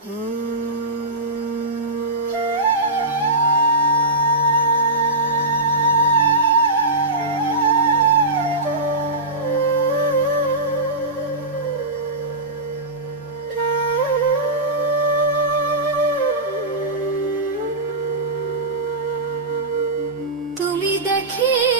তুমি দেখি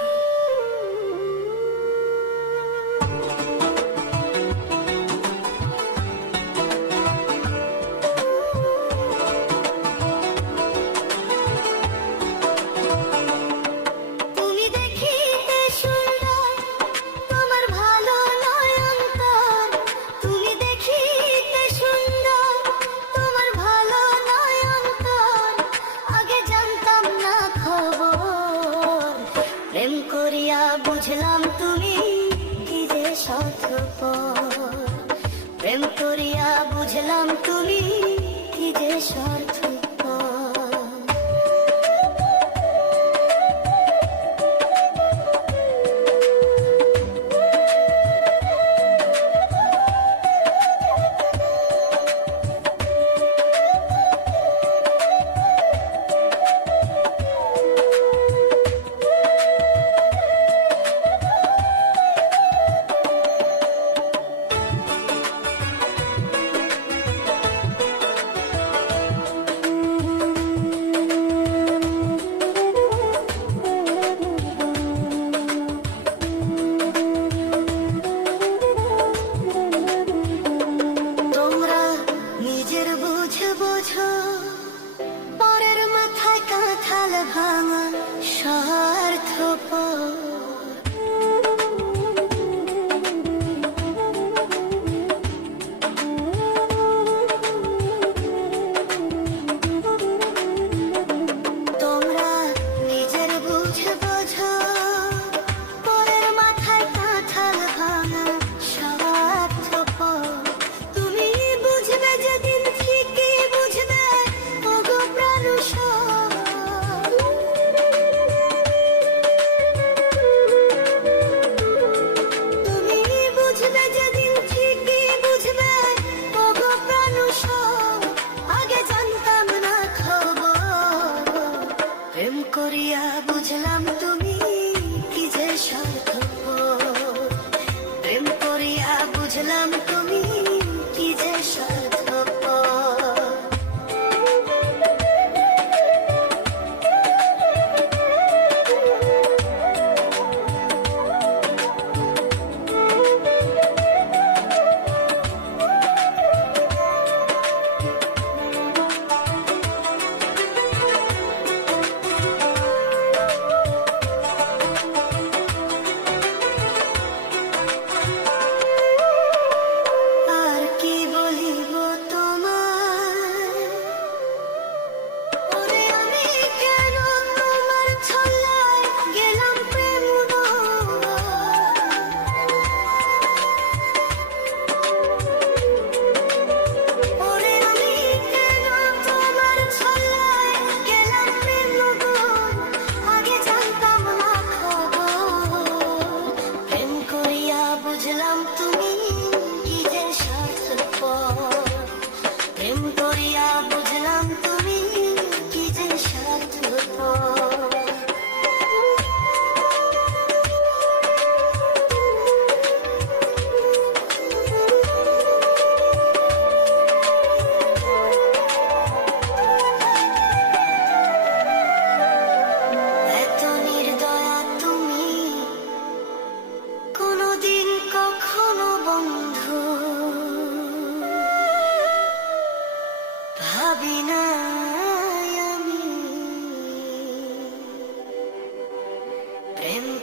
তাকাইয়া বুঝলাম তুমি কি যে সত্য প্রেম করিয়া বুঝলাম ডাল ভাঙা স্বার্থপর। বুঝলাম তুমি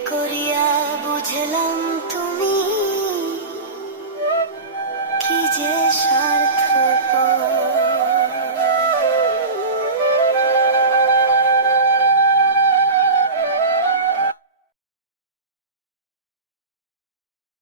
করিয়া বুঝলাম তুমি কি যে সার